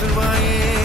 Martin